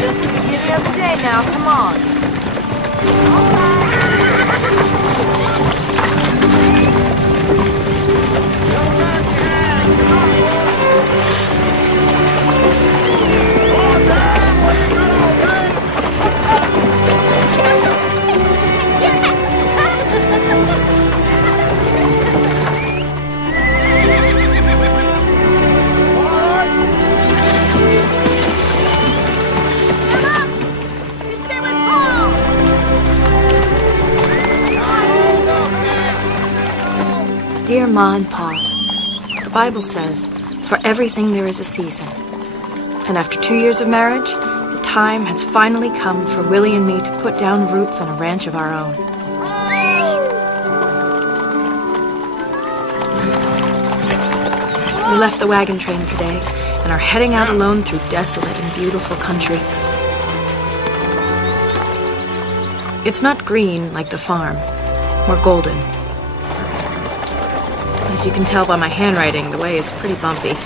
Just the beginning of the day now, come on. All right. Dear Ma and Pa, the Bible says, for everything there is a season. And after 2 years of marriage, the time has finally come for Willie and me to put down roots on a ranch of our own. We left the wagon train today and are heading out alone through desolate and beautiful country. It's not green like the farm, or golden. As you can tell by my handwriting, the way is pretty bumpy.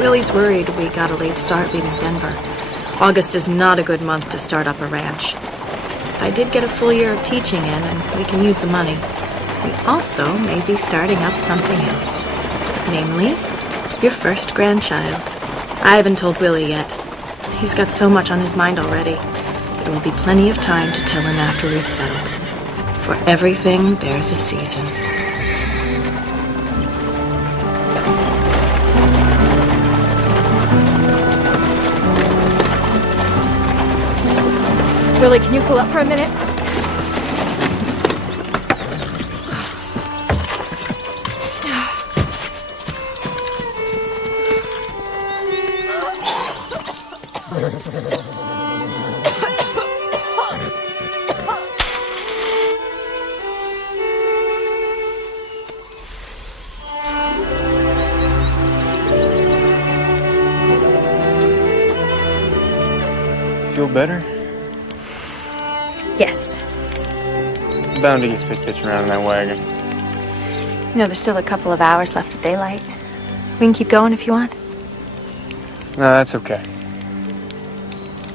Willie's worried we got a late start leaving Denver. August is not a good month to start up a ranch. I did get a full year of teaching in, and we can use the money. We also may be starting up something else. Namely, your first grandchild. I haven't told Willie yet. He's got so much on his mind already. There will be plenty of time to tell him after we've settled. For everything, there's a season. Willie, can you pull up for a minute? Feel better? Yes. Bound to get sick pitching around in that wagon. You know, there's still a couple of hours left of daylight. We can keep going if you want. No, that's okay.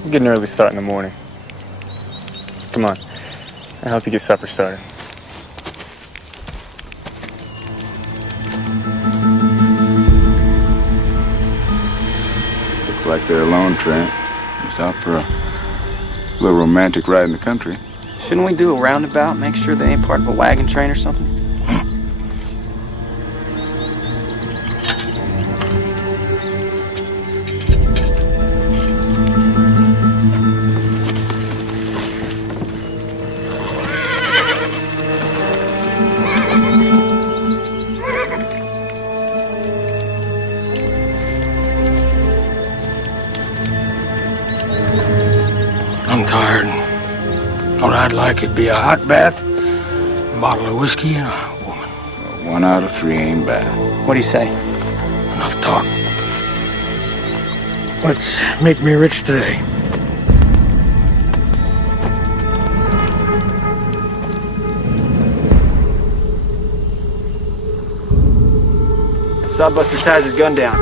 I'm getting an early start in the morning. Come on. I'll help you get supper started. Looks like they're alone, Trent. Just out for a little romantic ride in the country. Shouldn't we do a roundabout, make sure they ain't part of a wagon train or something? I'm tired. Thought I'd like it'd be a hot bath, a bottle of whiskey, and a woman. 1 out of 3 ain't bad. What do you say? Enough talk. Let's make me rich today. Sawbuster ties his gun down.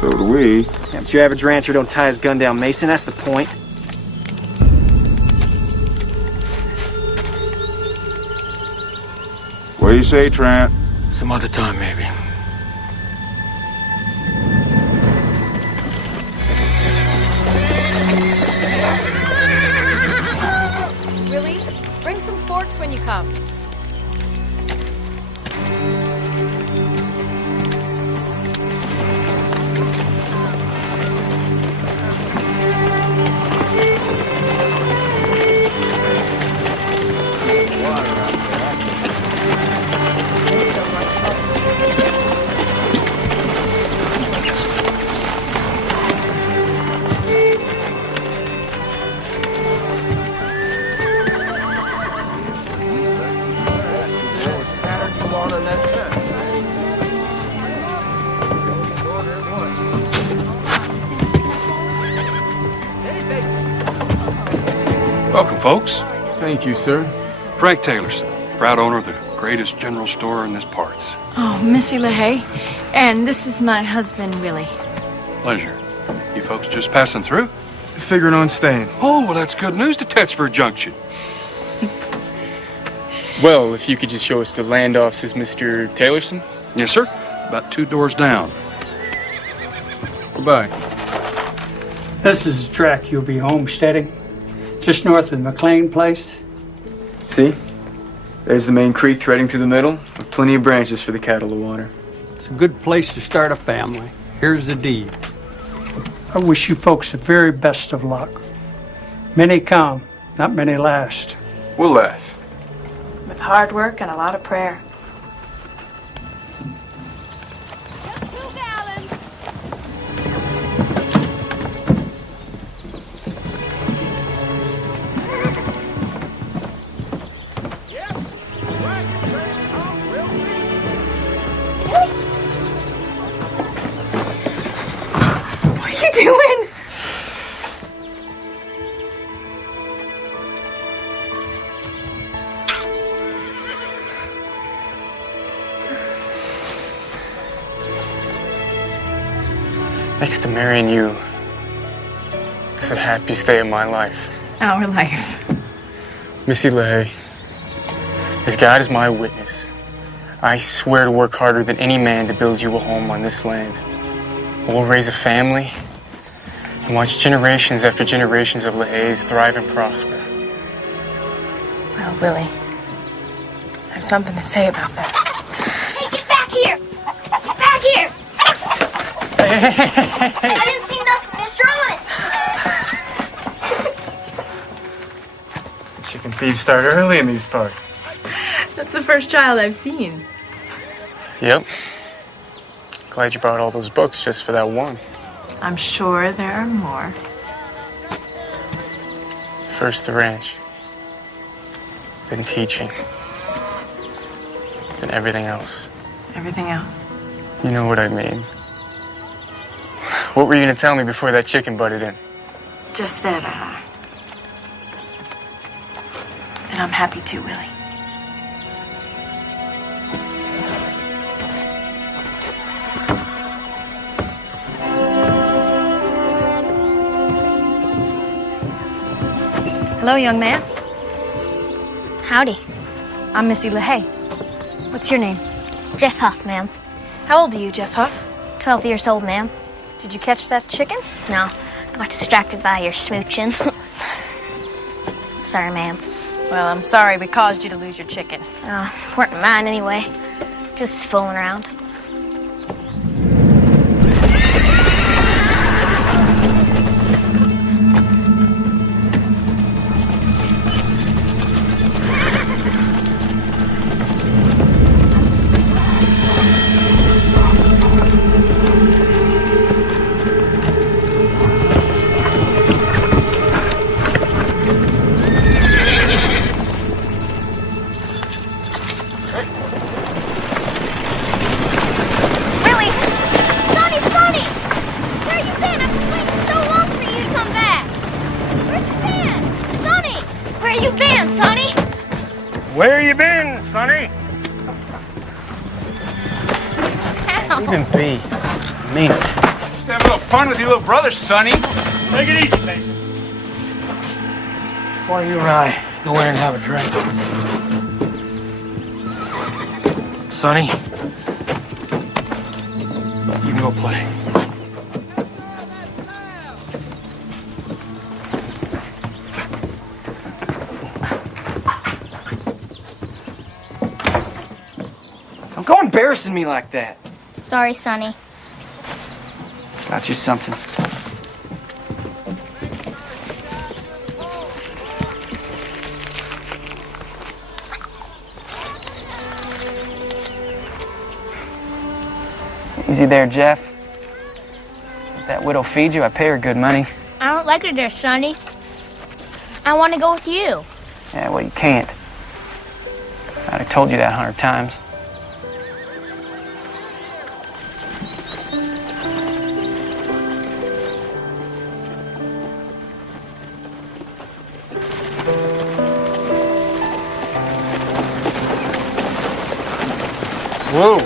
So do we. Yeah, but your average rancher don't tie his gun down, Mason. That's the point. What do you say, Trent? Some other time, maybe. Willie, bring some forks when you come. Welcome, folks. Thank you, sir. Frank Taylorson, proud owner of the greatest general store in this parts. Oh, Missy LaHaye. And this is my husband, Willie. Pleasure. You folks just passing through? Figuring on staying. Oh, well, that's good news to Tetsford Junction. Well, if you could just show us the land offices, Mr. Taylorson. Yes, sir. About 2 doors down. Goodbye. This is the tract you'll be homesteading, just north of McLean Place. See? There's the main creek threading through the middle, with plenty of branches for the cattle to water. It's a good place to start a family. Here's the deed. I wish you folks the very best of luck. Many come, not many last. We'll last. With hard work and a lot of prayer. What are you doing? Next to marrying you, it's the happiest day of my life. Our life. Missie LaHaye, as God is my witness, I swear to work harder than any man to build you a home on this land. We'll raise a family and watch generations after generations of LaHaye's thrive and prosper. Well, Willie, I have something to say about that. Hey, get back here! Get back here! I didn't see nothing, Mr. Honest. Chicken thieves start early in these parts. That's the first child I've seen. Yep. Glad you brought all those books just for that one. I'm sure there are more. First the ranch, then teaching, then everything else. Everything else. You know what I mean. What were you going to tell me before that chicken butted in? Just that I'm happy too, Willie. Hello, young man. Howdy. I'm Missie LaHaye. What's your name? Jeff Huff, ma'am. How old are you, Jeff Huff? 12 years old, ma'am. Did you catch that chicken? No, got distracted by your smooching. Sorry, ma'am. Well, I'm sorry we caused you to lose your chicken. Weren't mine anyway. Just fooling around. Where you been, Sonny? Leave him be. I mean it. Just have a little fun with your little brother, Sonny. Take it easy, Mason. Why don't you and I go in and have a drink? Sonny, you can go play. Don't go embarrassing me like that. Sorry, Sonny. Got you something. Easy there, Jeff. Let that widow feed you. I pay her good money. I don't like it there, Sonny. I want to go with you. Yeah, well, you can't. I'd have told you that 100 times. Whoa.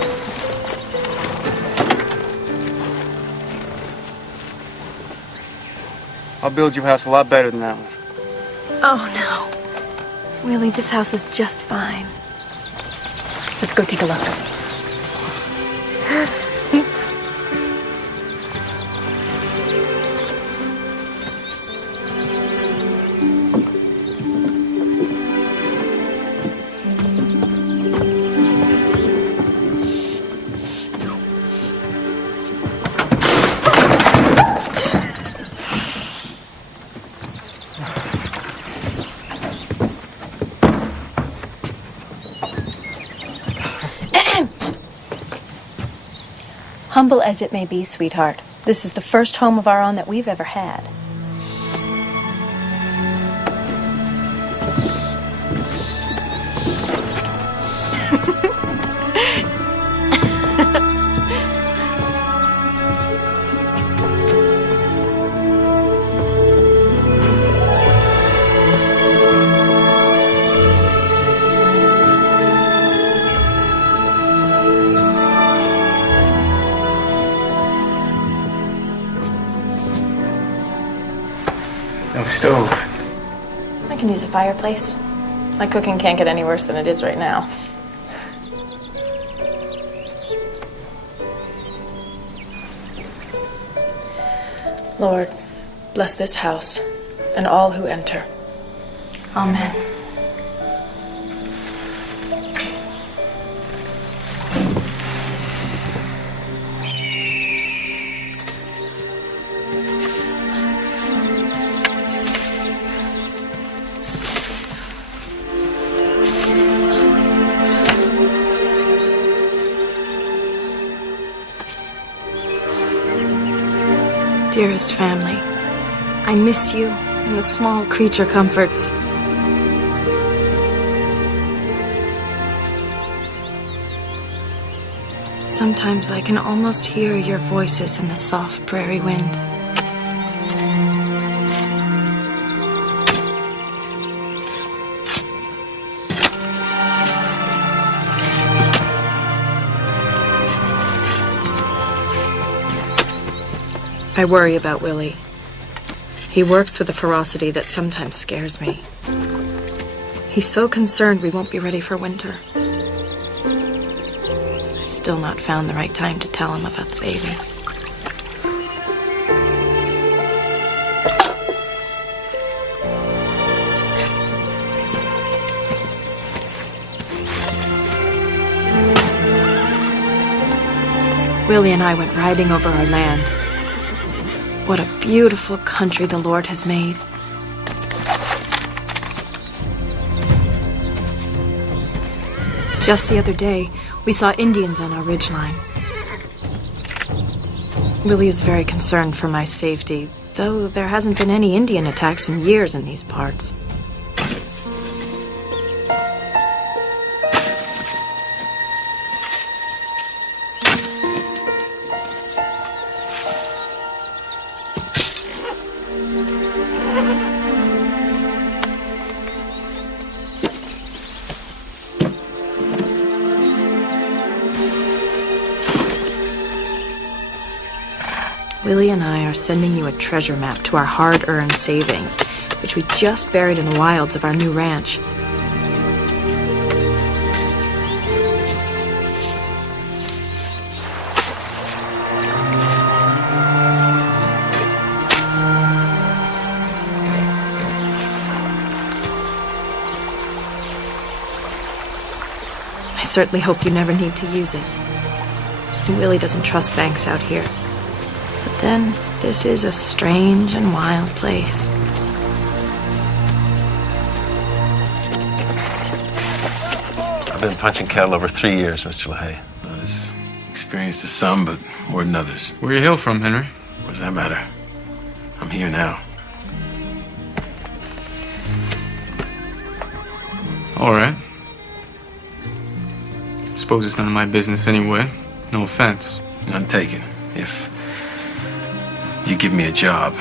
I'll build you a house a lot better than that one. Oh, no. Willie, this house is just fine. Let's go take a look. Humble as it may be, sweetheart, this is the first home of our own that we've ever had. No stove. I can use a fireplace. My cooking can't get any worse than it is right now. Lord, bless this house and all who enter. Amen. Dearest family, I miss you and the small creature comforts. Sometimes I can almost hear your voices in the soft prairie wind. I worry about Willie. He works with a ferocity that sometimes scares me. He's so concerned we won't be ready for winter. I've still not found the right time to tell him about the baby. Willie and I went riding over our land. What a beautiful country the Lord has made. Just the other day, we saw Indians on our ridgeline. Willie is very concerned for my safety, though there hasn't been any Indian attacks in years in these parts. Willie and I are sending you a treasure map to our hard-earned savings, which we just buried in the wilds of our new ranch. I certainly hope you never need to use it. Willie doesn't trust banks out here. But then, this is a strange and wild place. I've been punching cattle over 3 years, Mr. LaHaye. Not as experienced as some, but more than others. Where you hail from, Henry? What does that matter? I'm here now. All right. Suppose it's none of my business anyway. No offense. None taken. If you give me a job.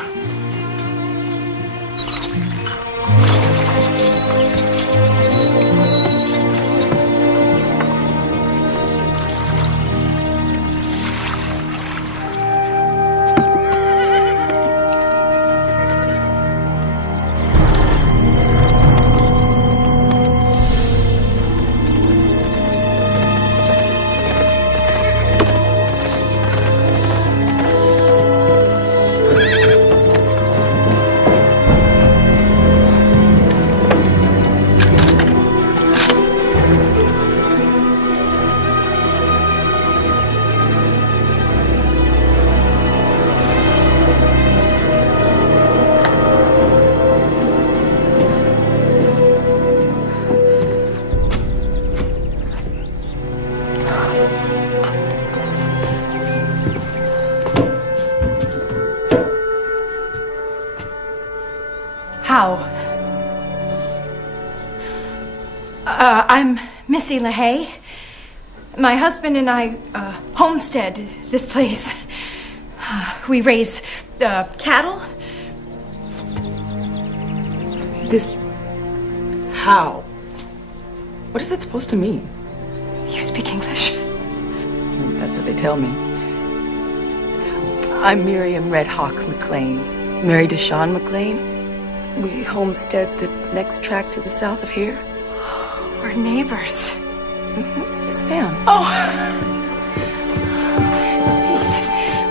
How? I'm Missie LaHaye. My husband and I homestead this place. We raise cattle. This... how? What is that supposed to mean? You speak English? That's what they tell me. I'm Miriam Red Hawk McLean, married to Sean McLean. We homestead the next tract to the south of here. We're neighbors. Mm-hmm. Yes, ma'am. Oh.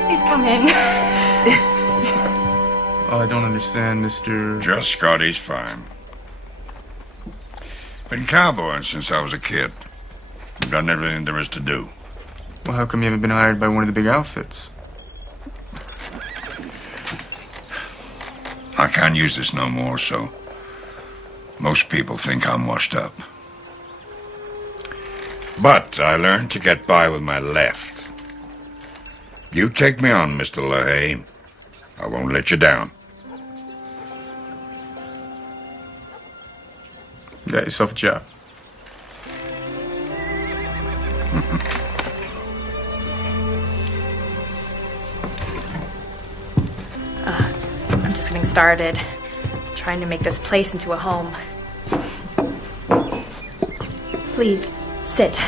Please come in. Oh, I don't understand, Mr. Just Scotty's fine. Been cowboying since I was a kid. Done everything there is to do. Well, how come you haven't been hired by one of the big outfits? I can't use this no more, so most people think I'm washed up. But I learned to get by with my left. You take me on, Mr. LaHaye. I won't let you down. You got yourself a job. I'm just getting started. Trying to make this place into a home. Please, sit.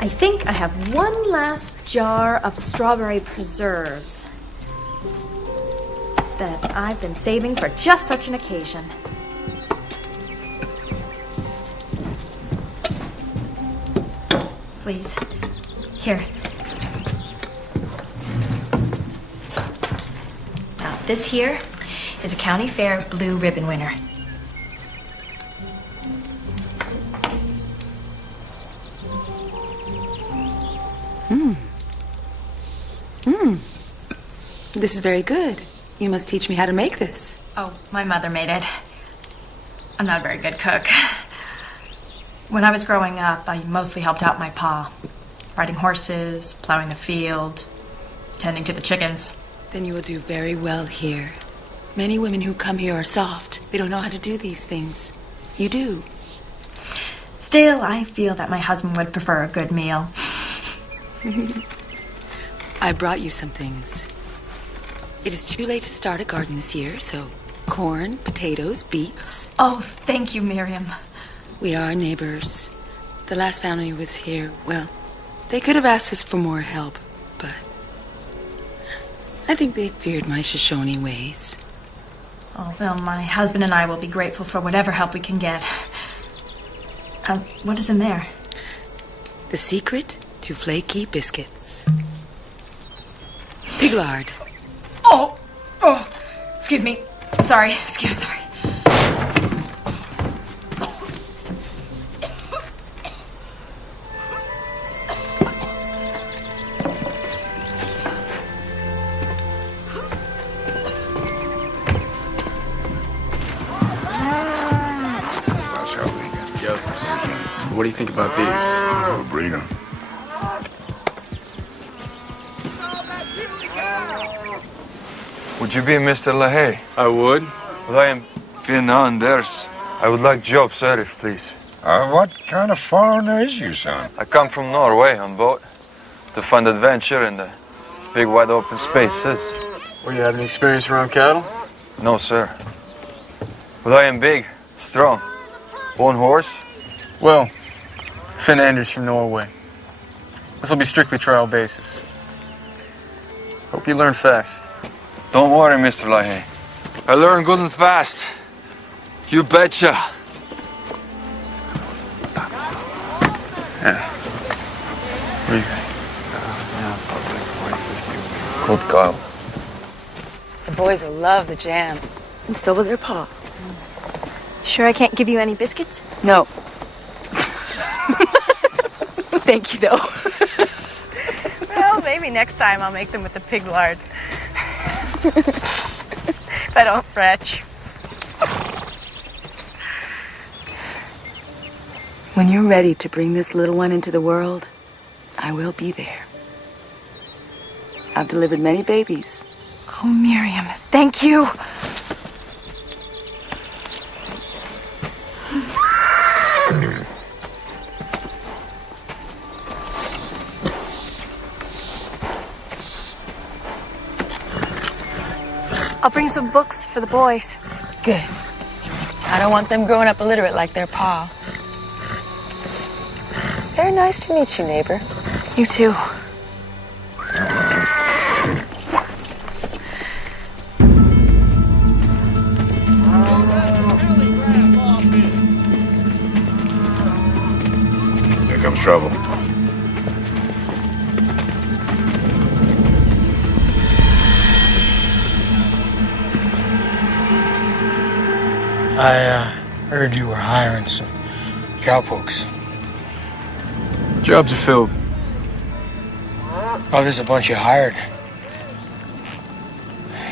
I think I have one last jar of strawberry preserves that I've been saving for just such an occasion. Please. Here. Now, this here is a county fair blue ribbon winner. This is very good. You must teach me how to make this. Oh, my mother made it. I'm not a very good cook. When I was growing up, I mostly helped out my pa. Riding horses, plowing the field, tending to the chickens. Then you will do very well here. Many women who come here are soft. They don't know how to do these things. You do. Still, I feel that my husband would prefer a good meal. I brought you some things. It is too late to start a garden this year, so corn, potatoes, beets. Oh, thank you, Miriam. We are neighbors. The last family was here. Well, they could have asked us for more help, but I think they feared my Shoshone ways. Oh, well, my husband and I will be grateful for whatever help we can get. What is in there? The secret to flaky biscuits. Pig lard. Oh, excuse me. Sorry. Sorry. What do you think about these? Little breeder. Would you be Mr. LaHaye? I would. Well, I am Fernandez. I would like job sheriff, please. What kind of foreigner is you, son? I come from Norway on boat to find adventure in the big wide open spaces. Well, you have any experience around cattle? No, sir. But I am big, strong. One horse. Well, Finn Anders from Norway. This will be strictly trial basis. Hope you learn fast. Don't worry, Mr. LaHaye. I learn good and fast. You betcha. Yeah. What do you think? Good call. The boys will love the jam. And so will their pa. Sure I can't give you any biscuits? No. Thank you, though. Well, maybe next time I'll make them with the pig lard. If I don't retch. When you're ready to bring this little one into the world, I will be there. I've delivered many babies, Oh, Miriam, thank you. I'll bring some books for the boys. Good. I don't want them growing up illiterate like their pa. Very nice to meet you, neighbor. You too. Here comes trouble. I heard you were hiring some cowpokes. Jobs are filled. Oh, there's a bunch you hired.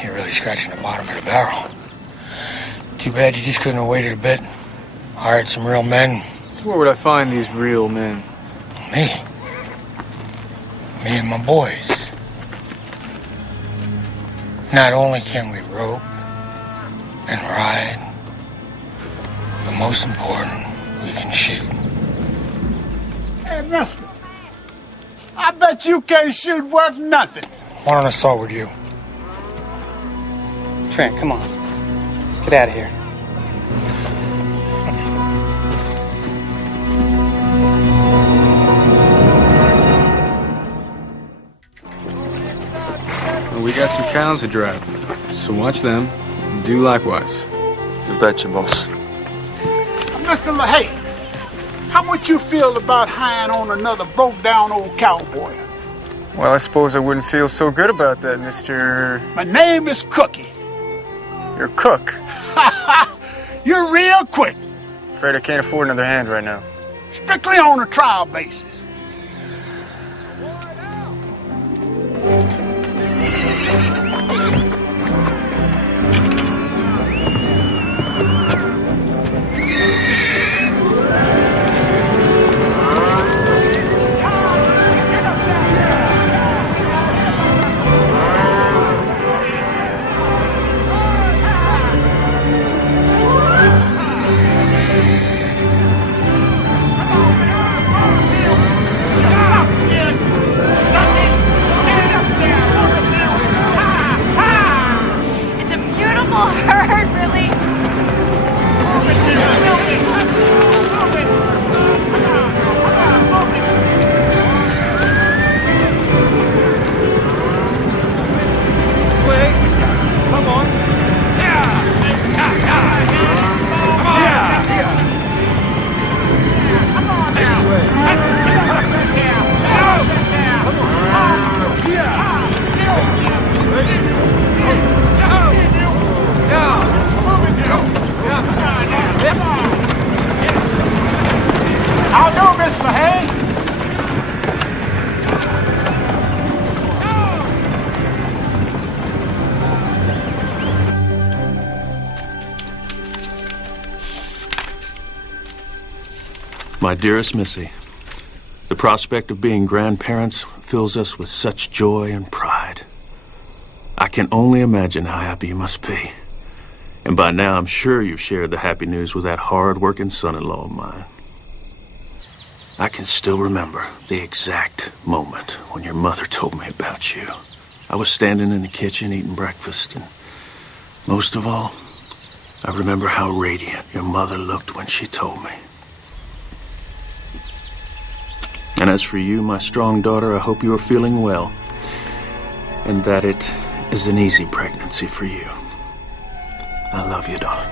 You're really scratching the bottom of the barrel. Too bad you just couldn't have waited a bit. Hired some real men. So where would I find these real men? Me. Me and my boys. Not only can we rope and ride, but most important, we can shoot. Hey, mister. I bet you can't shoot worth nothing. Why don't I start with you? Trent, come on. Let's get out of here. Well, we got some cows to drive, so watch them and do likewise. You betcha, boss. Mr. LaHaye, how would you feel about hiring on another broke-down old cowboy? Well, I suppose I wouldn't feel so good about that, Mr. My name is Cookie. You're a cook. You're real quick. Afraid I can't afford another hand right now. Strictly on a trial basis. My dearest Missy, the prospect of being grandparents fills us with such joy and pride. I can only imagine how happy you must be. And by now, I'm sure you've shared the happy news with that hard-working son-in-law of mine. I can still remember the exact moment when your mother told me about you. I was standing in the kitchen eating breakfast, and most of all, I remember how radiant your mother looked when she told me. And as for you, my strong daughter, I hope you are feeling well, and that it is an easy pregnancy for you. I love you, darling.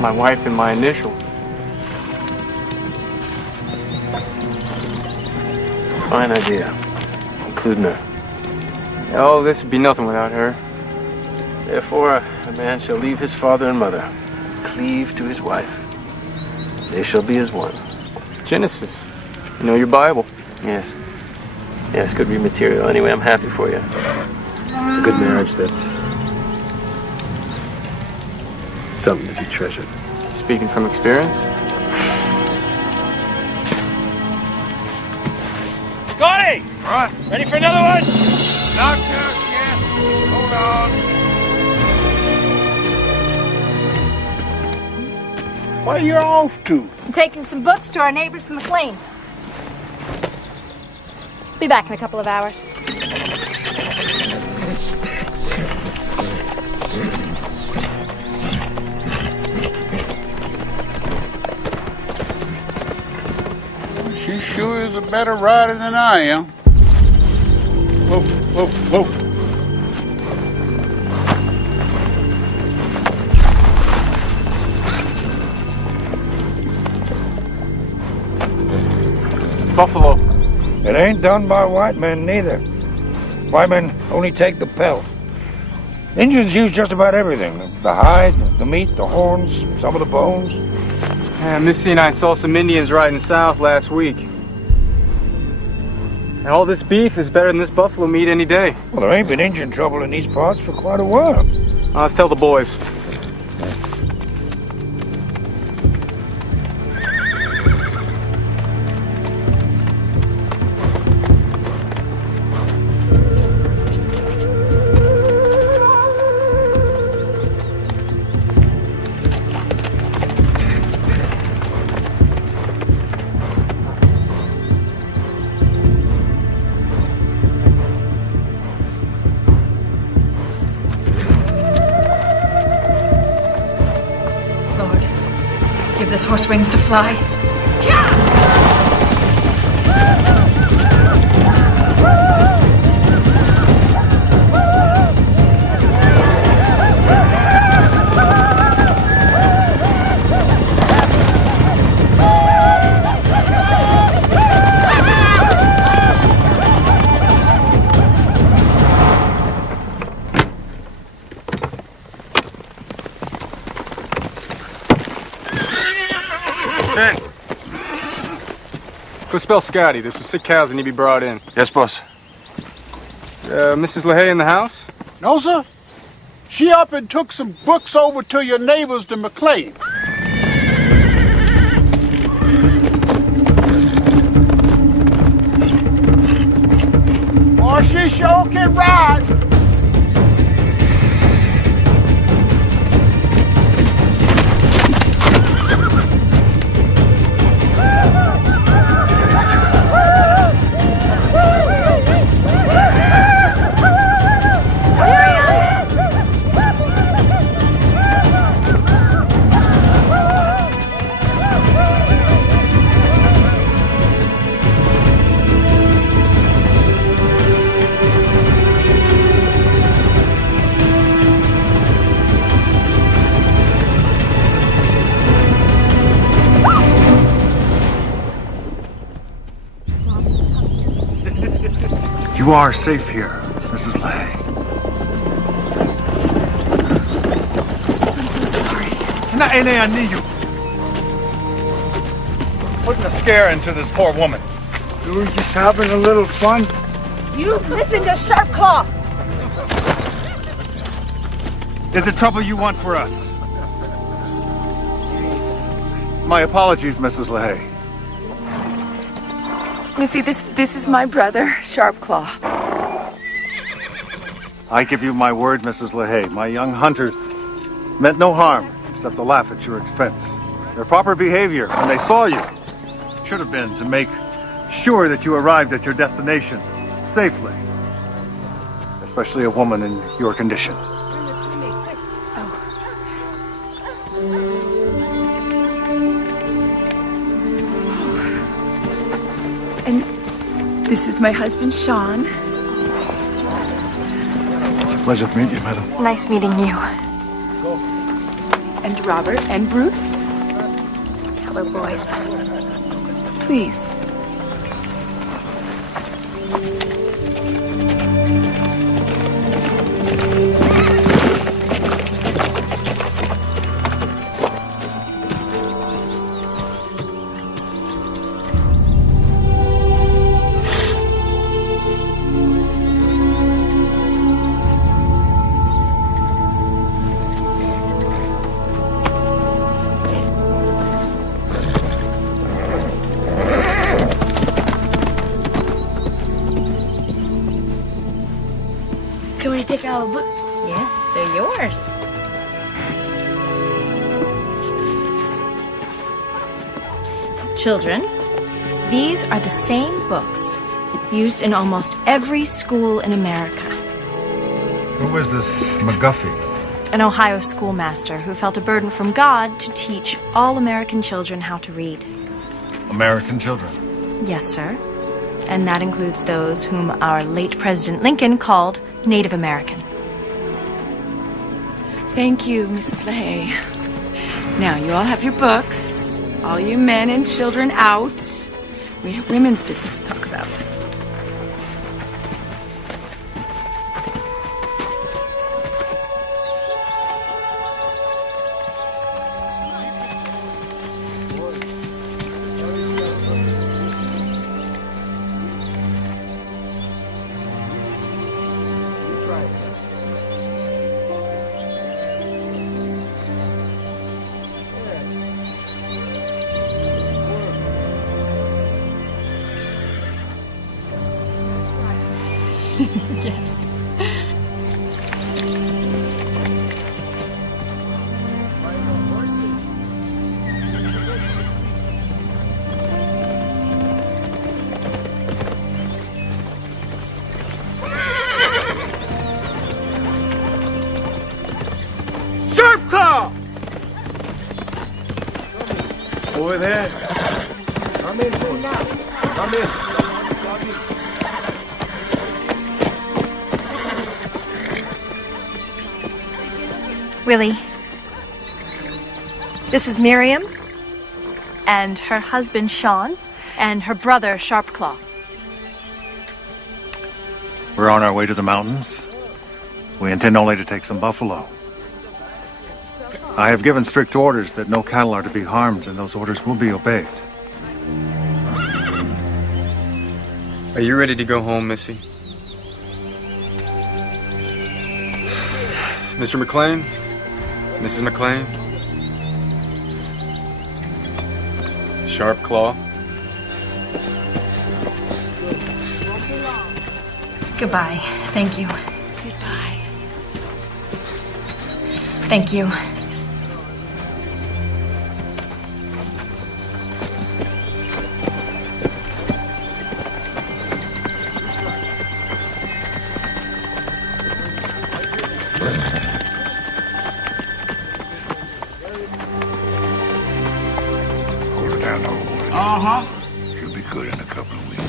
My wife and my initials. Fine idea, including her. Oh, this would be nothing without her. Therefore, a man shall leave his father and mother, cleave to his wife. They shall be as one. Genesis. You know your Bible? Yes. Yes, good read material. Anyway, I'm happy for you. A good marriage, that's something to be treasured. Speaking from experience? Scotty! What? Ready for another one? Not just yet. Hold on. Where you off to? I'm taking some books to our neighbors, the McLeans. Be back in a couple of hours. She sure is a better rider than I am. Whoa, whoa, whoa. Buffalo. It ain't done by white men neither. White men only take the pelt. Indians use just about everything. The hide, the meat, the horns, some of the bones. Yeah, Missy and I saw some Indians riding south last week. And all this beef is better than this buffalo meat any day. Well, there ain't been Indian trouble in these parts for quite a while. Let's tell the boys. Give this horse wings to fly. Go spell Scotty. There's some sick cows that need to be brought in. Yes, boss. Mrs. LaHaye in the house? No, sir. She up and took some books over to your neighbors, the McLean. Oh, she sure can ride. You are safe here, Mrs. LaHaye. I'm so sorry. I need you. Putting a scare into this poor woman. We were just having a little fun. You listen to Sharp Claw. Is it trouble you want for us? My apologies, Mrs. LaHaye. Missy, this is my brother, Sharp Claw. I give you my word, Mrs. LaHaye. My young hunters meant no harm except to laugh at your expense. Their proper behavior when they saw you should have been to make sure that you arrived at your destination safely, especially a woman in your condition. And this is my husband, Sean. It's a pleasure to meet you, madam. Nice meeting you. And Robert and Bruce. Hello, boys. Please. Can we take our books? Yes, they're yours. Children, these are the same books used in almost every school in America. Who was this McGuffey? An Ohio schoolmaster who felt a burden from God to teach all American children how to read. American children? Yes, sir. And that includes those whom our late President Lincoln called Native American. Thank you, Mrs. LaHaye. Now, you all have your books. All you men and children out. We have women's business to talk about. Yes. Surf call! Over there. Come in, boy. Come in. Willie, this is Miriam, and her husband, Sean, and her brother, Sharpclaw. We're on our way to the mountains. We intend only to take some buffalo. I have given strict orders that no cattle are to be harmed, and those orders will be obeyed. Are you ready to go home, Missy? Mr. McLean? Mrs. McLean? Sharpclaw? Goodbye. Thank you. Goodbye. Thank you. Uh-huh. She'll be good in a couple of weeks.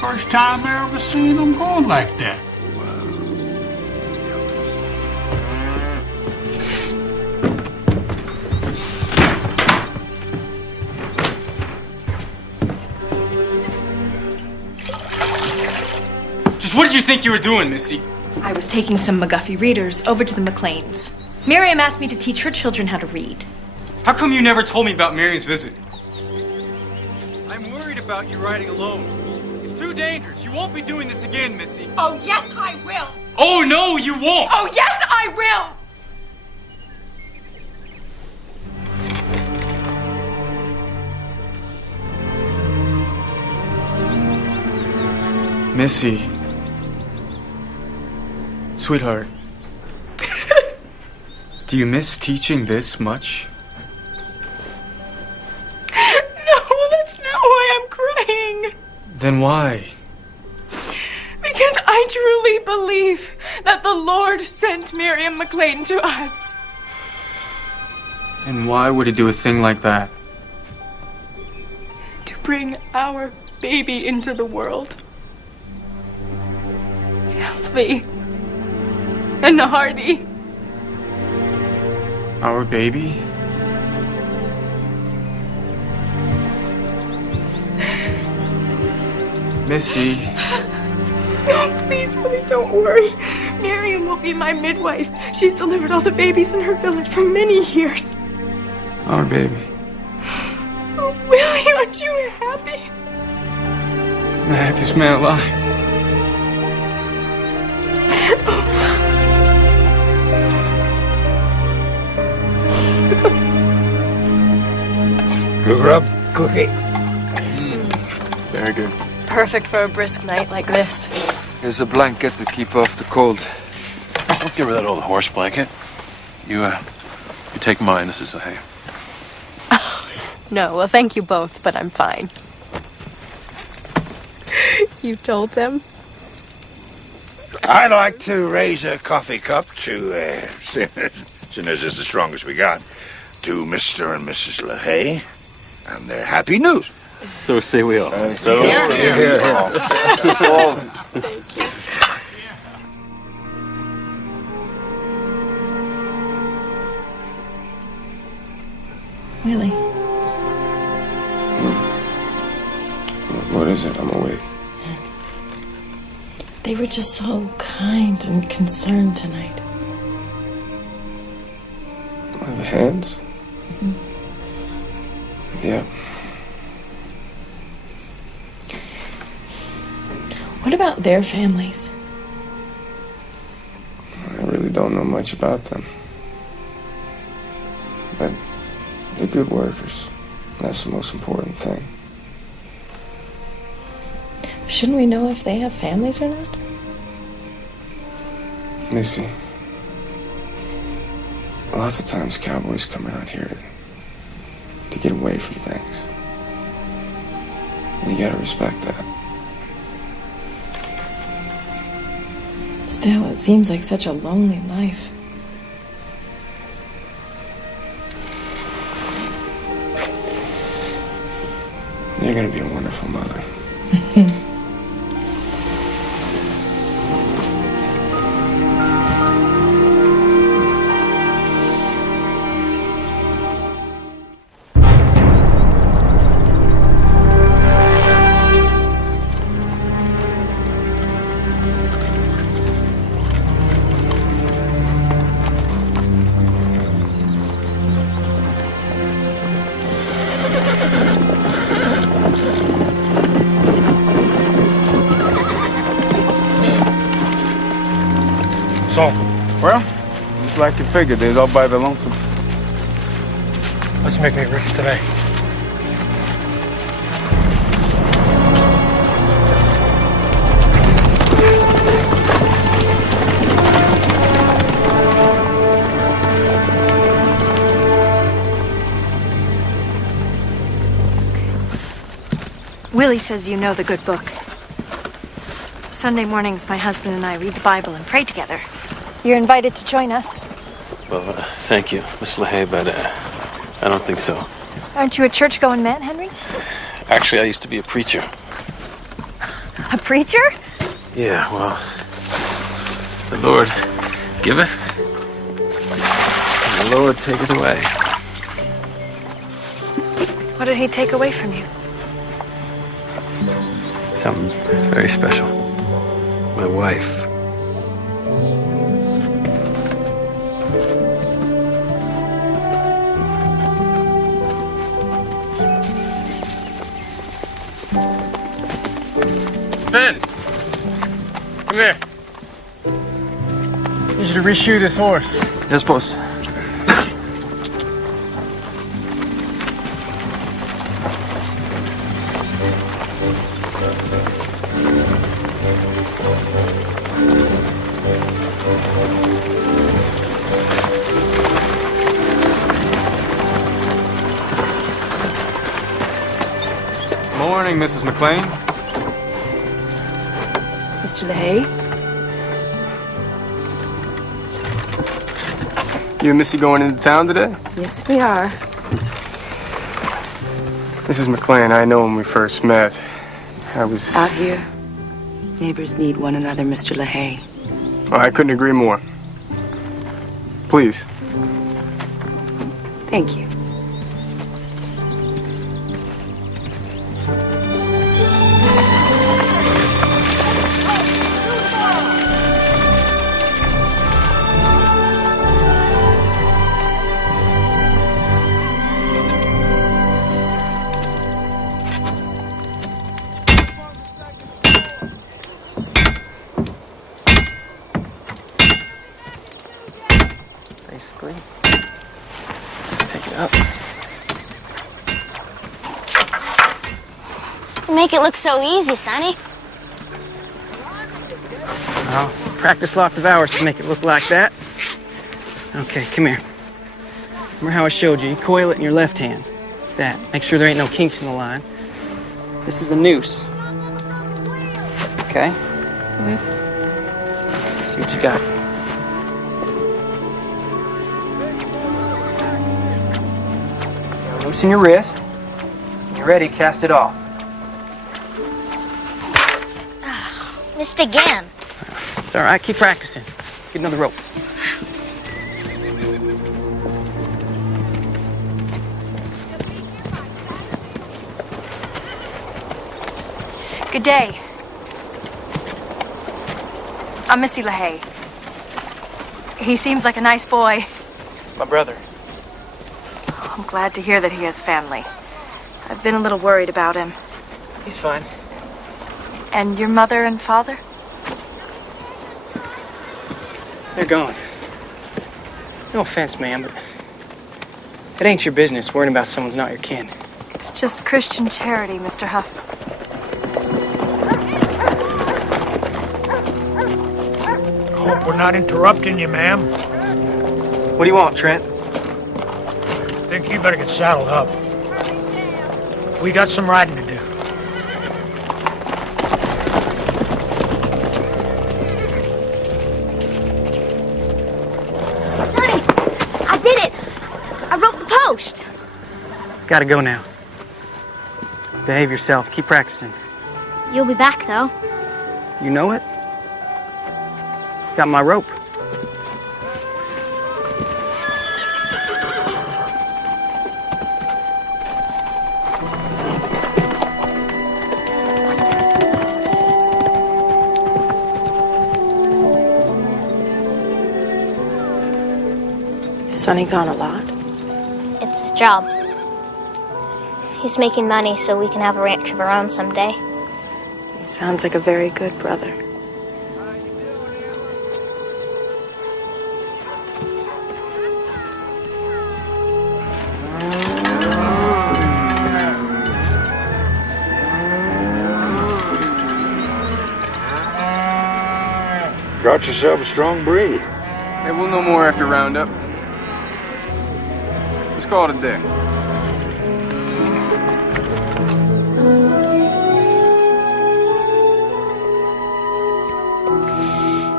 First time I ever seen them going like that. Just what did you think you were doing, Missy? I was taking some McGuffey readers over to the McLeans. Miriam asked me to teach her children how to read. How come you never told me about Miriam's visit? I'm worried about you riding alone. It's too dangerous. You won't be doing this again, Missy. Oh, yes, I will. Oh, no, you won't. Oh, yes, I will. Missy. Sweetheart. Do you miss teaching this much? No, that's not why I'm crying. Then why? Because I truly believe that the Lord sent Miriam McLean to us. And why would he do a thing like that? To bring our baby into the world. Healthy. And hearty. Our baby? Missy. No, please, Willie, don't worry. Miriam will be my midwife. She's delivered all the babies in her village for many years. Our baby. Oh, Willie, aren't you happy? The happiest man alive. Good grub? cookie. Very good. Perfect for a brisk night like this. Here's a blanket to keep off the cold. Don't give her that old horse blanket. You take mine, Mrs. LaHaye. No, well, thank you both, but I'm fine. You told them? I'd like to raise a coffee cup to, soon as it's the strongest we got, to Mr. and Mrs. LaHaye and their happy news. So say we all. Here. Thank you. Willie. What is it? I'm awake. They were just so kind and concerned tonight. The hands? Yeah. What about their families? I really don't know much about them. But they're good workers. That's the most important thing. Shouldn't we know if they have families or not? Missy, lots of times cowboys come out here to get away from things. And you gotta respect that. Still, it seems like such a lonely life. You're gonna be a wonderful mother. So, well, just like you figured, they's all by the lonesome. Let's make me rich today. Willie says you know the good book. Sunday mornings, my husband and I read the Bible and pray together. You're invited to join us. Well, thank you, Miss LaHaye, but I don't think so. Aren't you a church-going man, Henry? Actually, I used to be a preacher. A preacher? Yeah, well, the Lord giveth, and the Lord taketh away. What did he take away from you? Something very special. My wife. Ben! Come here. I need you to reshoe this horse. Yes, boss. Morning, Mrs. McLean. Mr. LaHaye? You and Missy going into town today? Yes, we are. Mrs. McLean, I know when we first met, I was... Out here, neighbors need one another, Mr. LaHaye. Oh, I couldn't agree more. Please. Thank you. Basically, just take it up. make it look so easy, Sonny. I'll practice lots of hours to make it look like that. Okay, come here. Remember how I showed you? You coil it in your left hand. That. Make sure there ain't no kinks in the line. This is the noose. Okay? See what you got. Now loosen your wrist. When you're ready, cast it off. Missed again. It's all right. Keep practicing. Get another rope. Good day. I'm Missie LaHaye. He seems like a nice boy. My brother. I'm glad to hear that he has family. I've been a little worried about him. He's fine. And your mother and father? They're gone. No offense, ma'am, but it ain't your business worrying about someone's not your kin. It's just Christian charity, Mr. Huff. Hope we're not interrupting you, ma'am. What do you want, Trent? I think you better get saddled up. We got some riding to do. Sonny, I did it. I broke the post. Gotta go now. Behave yourself. Keep practicing. You'll be back, though. You know it? Got my rope. Sonny gone a lot? It's his job. He's making money so we can have a ranch of our own someday. He sounds like a very good brother. Got yourself a strong breed. Hey, we'll know more after roundup. Let's call it a day.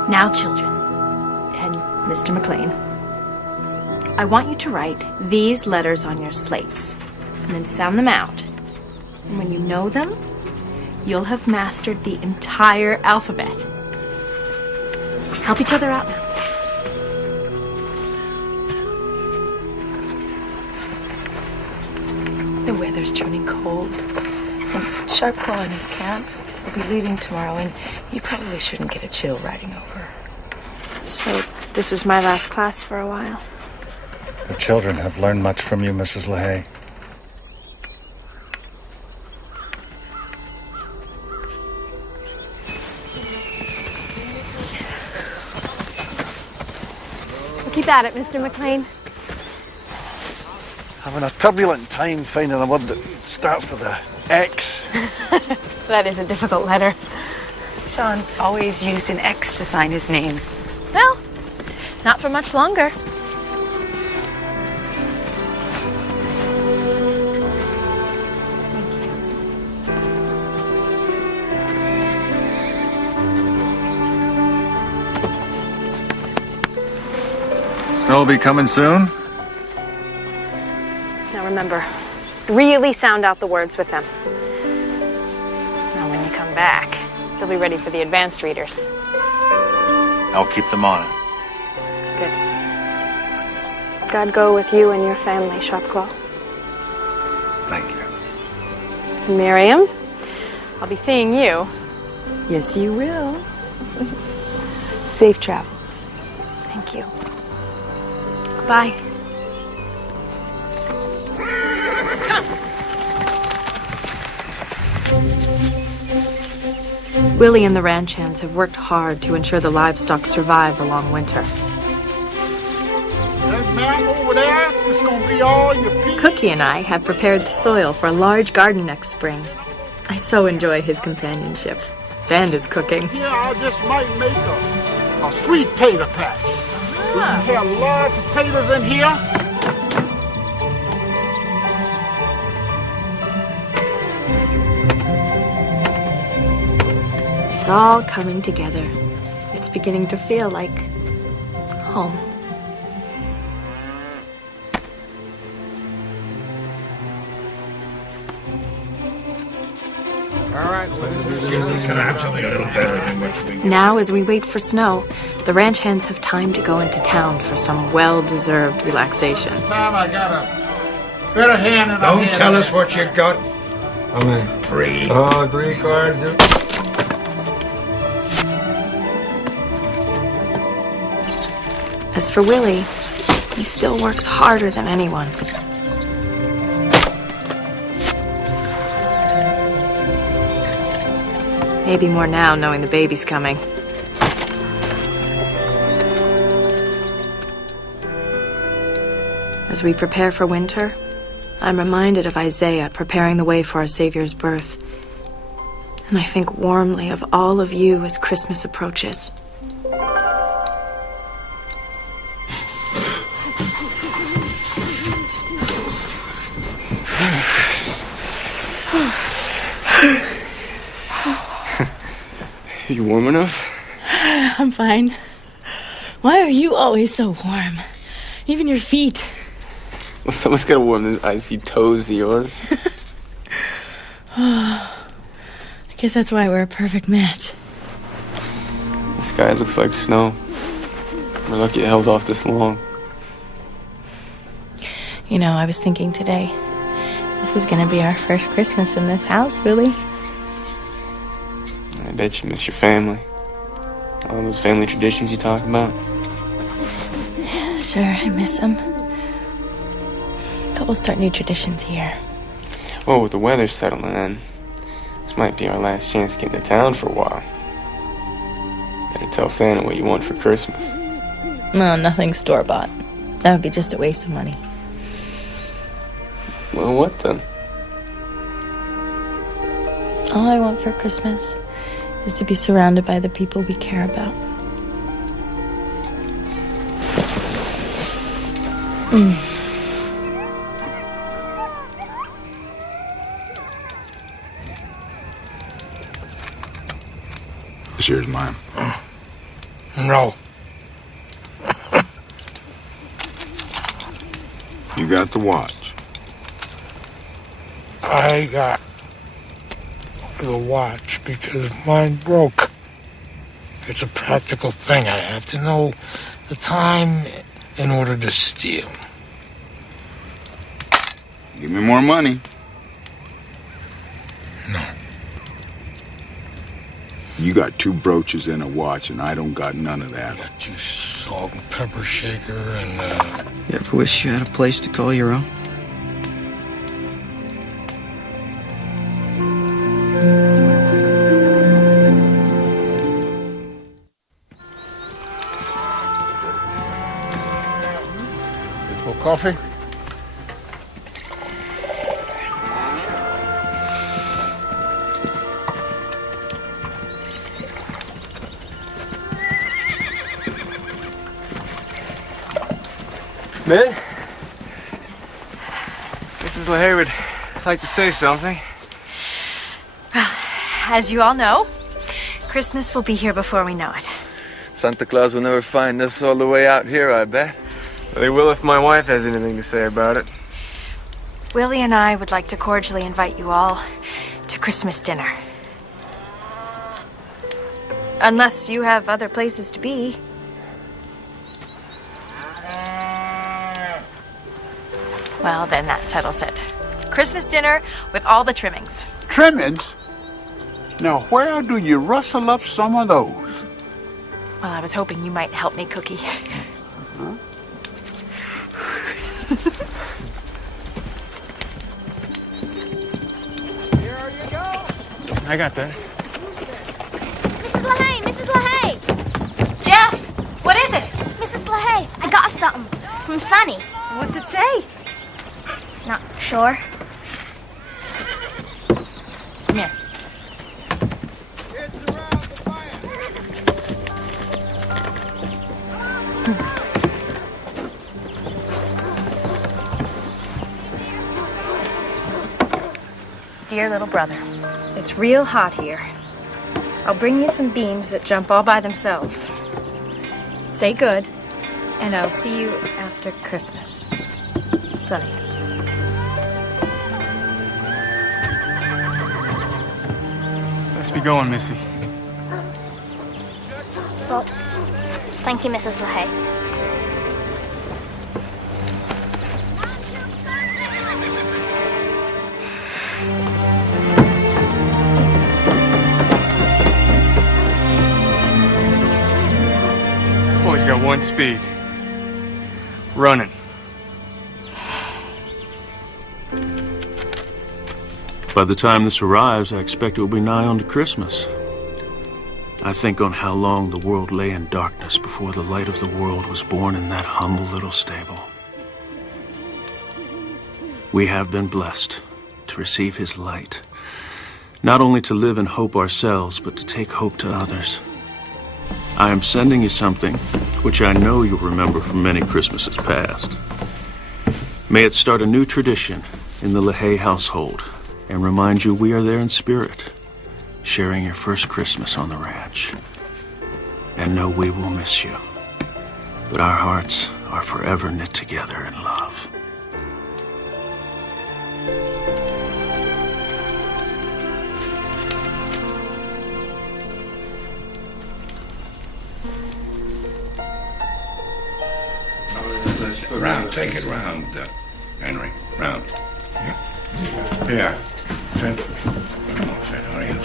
Now, children, and Mr. McLean, I want you to write these letters on your slates and then sound them out. And when you know them, you'll have mastered the entire alphabet. Help each other out now. The weather's turning cold. And Sharpclaw and his camp will be leaving tomorrow, and you probably shouldn't get a chill riding over. So, this is my last class for a while. The children have learned much from you, Mrs. LaHaye. Keep at it, Mr. McLean. Having a turbulent time finding a word that starts with a X. That is a difficult letter. Sean's always used an X to sign his name. Well, not for much longer. Snow will be coming soon? Now remember, really sound out the words with them. Now when you come back, they'll be ready for the advanced readers. I'll keep them on it. Good. God go with you and your family, Sharpclaw. Thank you. Miriam, I'll be seeing you. Yes, you will. Safe travels. Thank you. Goodbye. Willie and the ranch hands have worked hard to ensure the livestock survive the long winter. That mountain over there is going to be all your people. Cookie and I have prepared the soil for a large garden next spring. I so enjoy his companionship. And his cooking. Here, I just might make a sweet tater patch. We can have large potatoes in here. It's all coming together. It's beginning to feel like home. Now, as we wait for snow, the ranch hands have time to go into town for some well-deserved relaxation. Time I got a better hand than Don't tell us what you got. How many? 3. Oh, 3 cards. As for Willie, he still works harder than anyone. Maybe more now, knowing the baby's coming. As we prepare for winter, I'm reminded of Isaiah preparing the way for our Savior's birth. And I think warmly of all of you as Christmas approaches. You warm enough? I'm fine. Why are you always so warm? Even your feet. Well, someone's gotta warm those icy toes of yours. I guess that's why we're a perfect match. The sky looks like snow. We're lucky it held off this long. You know, I was thinking today, this is gonna be our first Christmas in this house, Willie. I bet you miss your family. All those family traditions you talk about. Sure, I miss them. But we'll start new traditions here. Well, with the weather settling in, this might be our last chance to get into town for a while. Better tell Santa what you want for Christmas. No, nothing store-bought. That would be just a waste of money. Well, what then? All I want for Christmas is to be surrounded by the people we care about. This here's mine. No. You got the watch. I got the watch because mine broke. It's a practical thing. I have to know the time in order to steal. Give me more money. No. You got 2 brooches and a watch, and I don't got none of that. I got you salt and pepper shaker and You ever wish you had a place to call your own? coffee? Ben? Mrs. LaHaye would like to say something. Well, as you all know, Christmas will be here before we know it. Santa Claus will never find us all the way out here, I bet. Well, he will if my wife has anything to say about it. Willie and I would like to cordially invite you all to Christmas dinner. Unless you have other places to be. Well, then that settles it. Christmas dinner with all the trimmings. Trimmings? Now, where do you rustle up some of those? Well, I was hoping you might help me, Cookie. Huh? I got that. Mrs. LaHaye! Mrs. LaHaye! Jeff! What is it? Mrs. LaHaye, I got something from Sonny. What's it say? Not sure. Come here. Dear little brother, it's real hot here. I'll bring you some beans that jump all by themselves. Stay good, and I'll see you after Christmas. Sonny. Let's be going, Missy. Well, thank you, Mrs. LaHaye. Boy's got one speed. Running. By the time this arrives, I expect it will be nigh on to Christmas. I think on how long the world lay in darkness before the light of the world was born in that humble little stable. We have been blessed to receive his light, not only to live in hope ourselves, but to take hope to others. I am sending you something which I know you'll remember from many Christmases past. May it start a new tradition in the LaHaye household and remind you we are there in spirit, sharing your first Christmas on the ranch. And know we will miss you, but our hearts are forever knit together in love. Round, take it round, Henry. Round. Yeah. Fred. Come on, Fred, hurry up.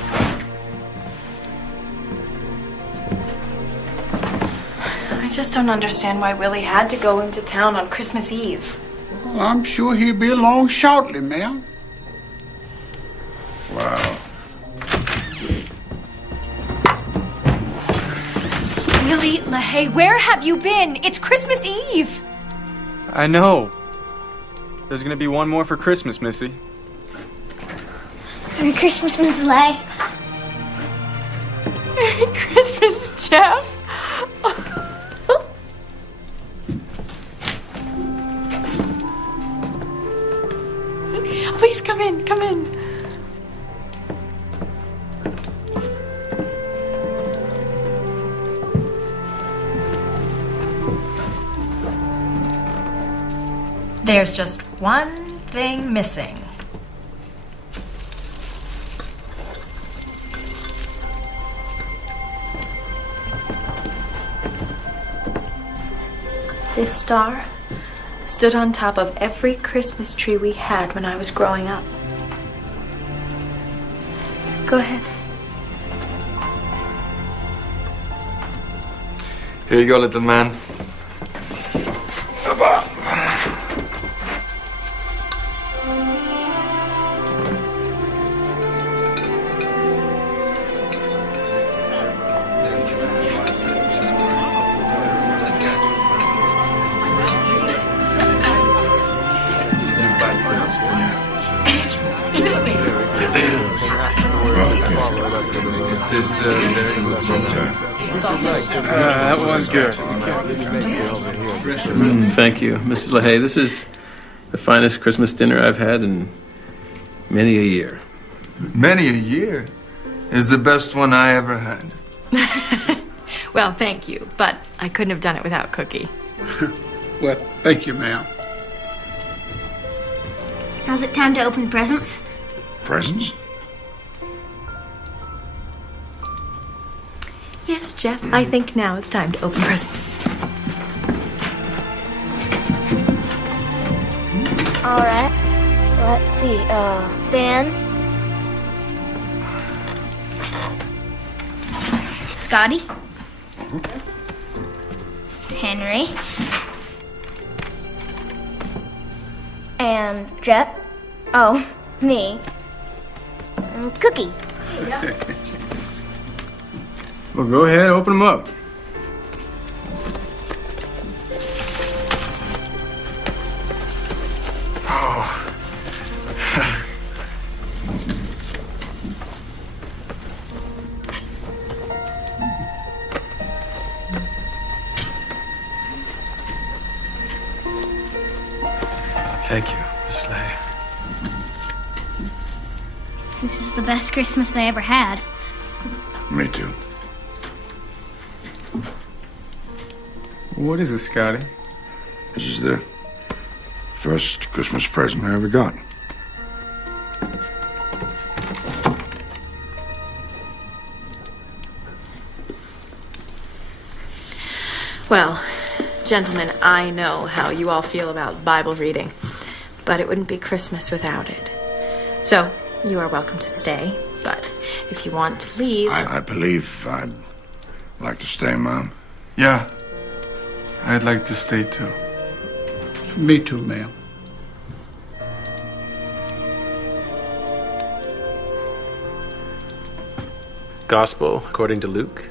I just don't understand why Willie had to go into town on Christmas Eve. Well, I'm sure he'll be along shortly, ma'am. Wow. Willie LaHaye, where have you been? It's Christmas Eve. I know. There's gonna be one more for Christmas, Missy. Merry Christmas, Mrs. LaHaye. Merry Christmas, Jeff. Please come in, come in. There's just one thing missing. This star stood on top of every Christmas tree we had when I was growing up. Go ahead. Here you go, little man. That was good. Thank you, Mrs. LaHaye. This is the finest Christmas dinner I've had in many a year. Many a year is the best one I ever had. Well, thank you, but I couldn't have done it without Cookie. Well, thank you, ma'am. Now's it time to open presents? Presents? Yes, Jeff, I think now it's time to open presents. All right. Let's see. Fan. Scotty. Henry. And Jet. Oh, me. And Cookie. Well, go ahead, open them up. Thank you, Miss LaHaye. This is the best Christmas I ever had. Me too. What is this, Scotty? This is the first Christmas present I ever got. Well, gentlemen, I know how you all feel about Bible reading, but it wouldn't be Christmas without it. So, you are welcome to stay, but if you want to leave... I believe I'd like to stay, Mom. Yeah, I'd like to stay too. Me too, ma'am. Gospel according to Luke.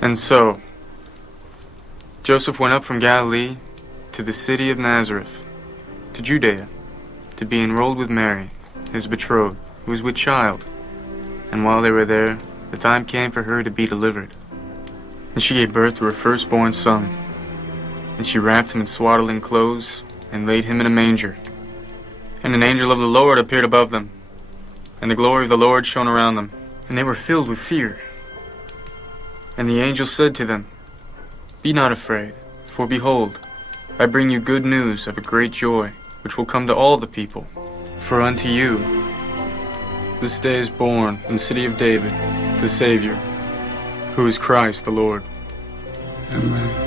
And so, Joseph went up from Galilee to the city of Nazareth, to Judea, to be enrolled with Mary, his betrothed, who was with child. And while they were there, the time came for her to be delivered. And she gave birth to her firstborn son. And she wrapped him in swaddling clothes and laid him in a manger. And an angel of the Lord appeared above them, and the glory of the Lord shone around them, and they were filled with fear. And the angel said to them, "Be not afraid, for behold, I bring you good news of a great joy, which will come to all the people. For unto you this day is born in the city of David the Savior, who is Christ the Lord." Amen.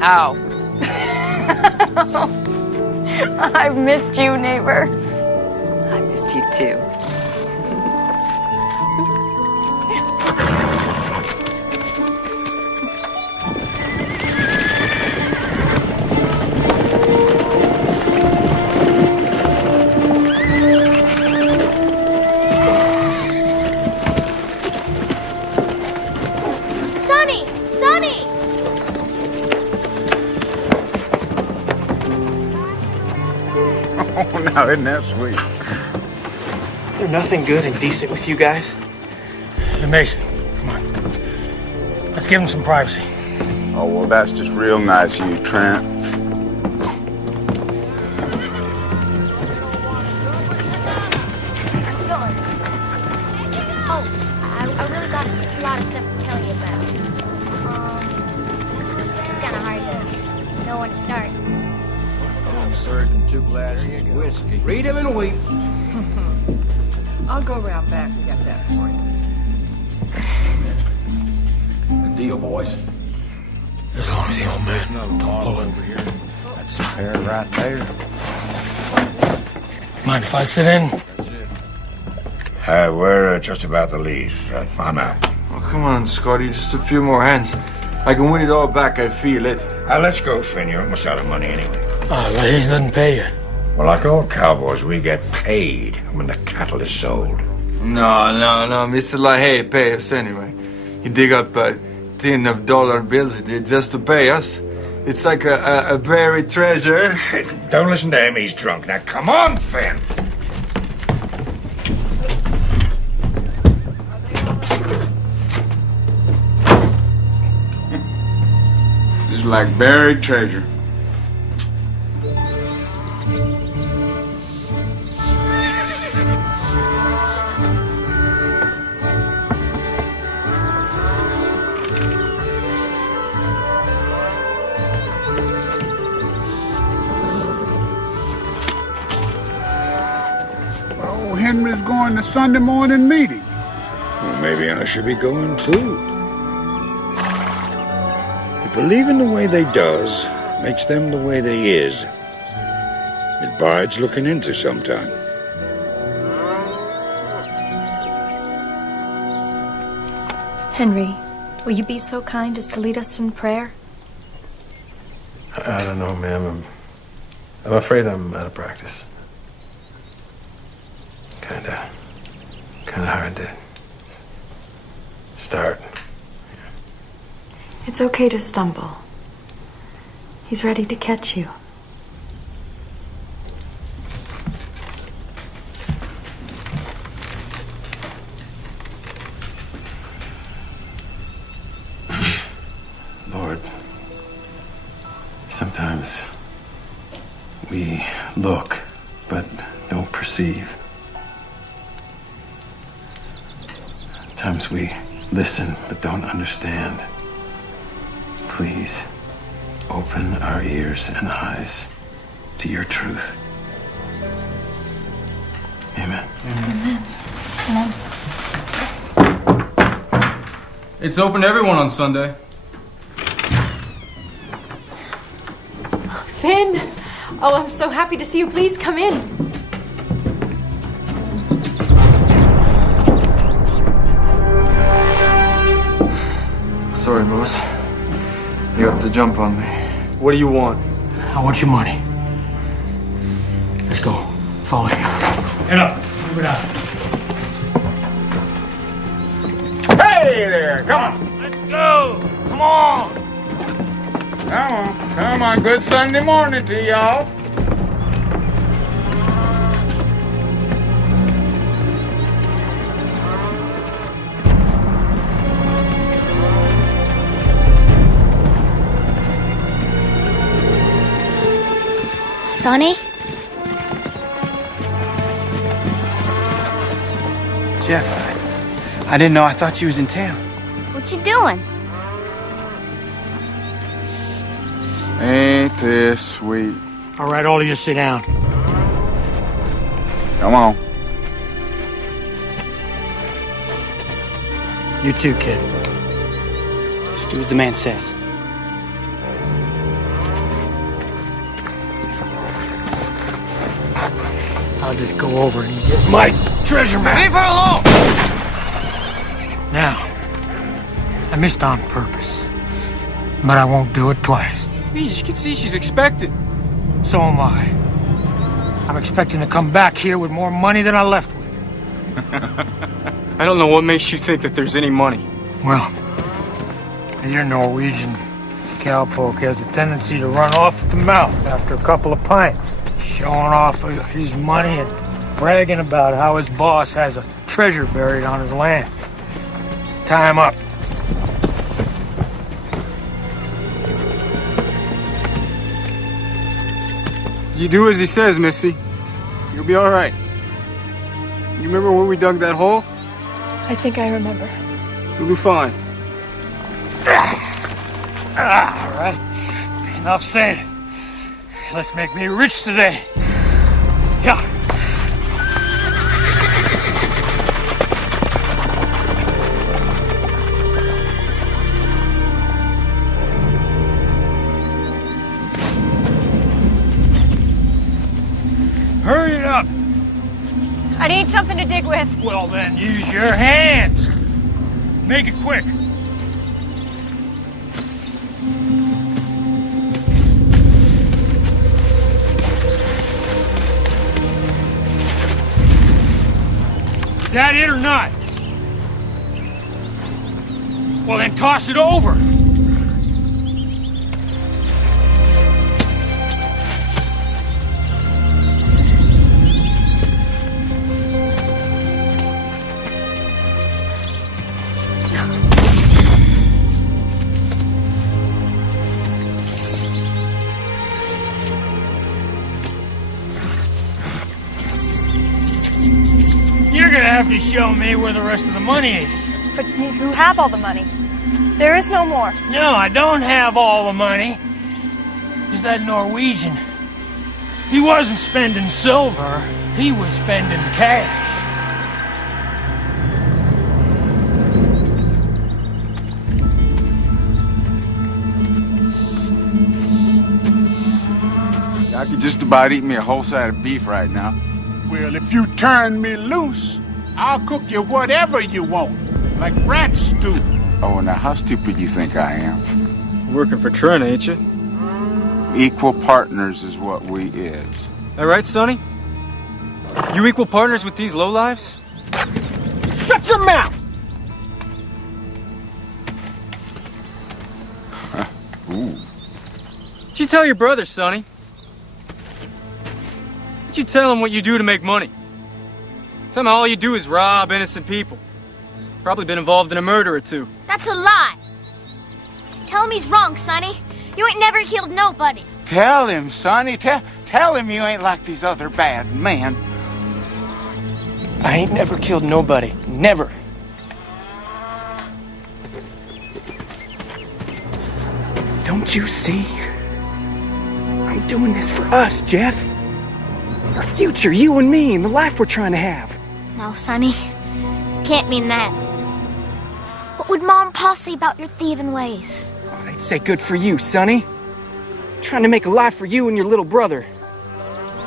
How? I've missed you, neighbor. I missed you too. Sonny! Sonny! Oh, now, isn't that sweet? There's nothing good and decent with you guys. Hey, Mason, come on. Let's give him some privacy. Oh, well, that's just real nice of you, Trent. Oh, I really got a lot of stuff to tell you about. It's kind of hard to know when to start. I'm serving 2 glasses of whiskey. Read him and weep. I'll go around back and get that for you. The deal, boys. As long as the old man Don't blow over here. That's a pair right there. Mind if I sit in? We're just about to leave. I'm out. Oh, come on, Scotty, just a few more hands. I can win it all back, I feel it. Let's go, Finn. You're almost out of money anyway. Oh, well, he doesn't pay you. Well, like all cowboys, we get paid when the cattle is sold. No, Mr. LaHaye pay us anyway. He dig up a tin of dollar bills just to pay us. It's like a buried treasure. Hey, don't listen to him, he's drunk. Now, come on, Finn. It's like buried treasure. Oh, Henry's going to Sunday morning meeting. Well, maybe I should be going too. Believing the way they does makes them the way they is. It bides looking into sometime. Henry, will you be so kind as to lead us in prayer? I don't know, ma'am. I'm afraid I'm out of practice. Kinda hard to start. It's okay to stumble. He's ready to catch you. Lord, sometimes we look but don't perceive. Sometimes we listen but don't understand. Please open our ears and eyes to your truth. Amen. Amen. Amen. It's open to everyone on Sunday. Finn! Oh, I'm so happy to see you. Please come in. Sorry, boss. You have to jump on me. What do you want? I want your money. Let's go. Follow you. Get up. Move it out. Hey there, come on. Let's go. Come on. Come on. Good Sunday morning to y'all. Sonny? Jeff, I didn't know. I thought you was in town. What you doing? Ain't this sweet? All right, all of you sit down. Come on. You too, kid. Just do as the man says. I'll just go over and get my treasure map. Leave her alone! Now, I missed on purpose, but I won't do it twice. Please, you can see she's expected. So am I. I'm expecting to come back here with more money than I left with. I don't know what makes you think that there's any money. Well, your Norwegian cowpoke has a tendency to run off at the mouth after a couple of pints, showing off his money and bragging about how his boss has a treasure buried on his land. Tie him up. You do as he says, Missy. You'll be all right. You remember when we dug that hole? I think I remember. You'll do fine. All right. Enough said. Let's make me rich today. Yeah. Hurry it up. I need something to dig with. Well, then use your hands. Make it quick. Is that it or not? Well, then toss it over. You're gonna have to show me where the rest of the money is. But you have all the money. There is no more. No, I don't have all the money. Just that Norwegian. He wasn't spending silver. He was spending cash. I could just about eat me a whole side of beef right now. Well, if you turn me loose, I'll cook you whatever you want, like rat stew. Oh, now how stupid you think I am? Working for Trent, ain't you? Equal partners is what we is. All right, Sonny? You equal partners with these lowlives? Shut your mouth! Ooh. What'd you tell your brother, Sonny? What'd you tell him what you do to make money? Tell him all you do is rob innocent people. Probably been involved in a murder or two. That's a lie. Tell him he's wrong, Sonny. You ain't never killed nobody. Tell him, Sonny. Tell him you ain't like these other bad men. I ain't never killed nobody. Never. Don't you see? I'm doing this for us, Jeff. Our future, you and me, and the life we're trying to have. No, Sonny. Can't mean that. What would Mom and Pa say about your thieving ways? Oh, they'd say good for you, Sonny. Trying to make a life for you and your little brother.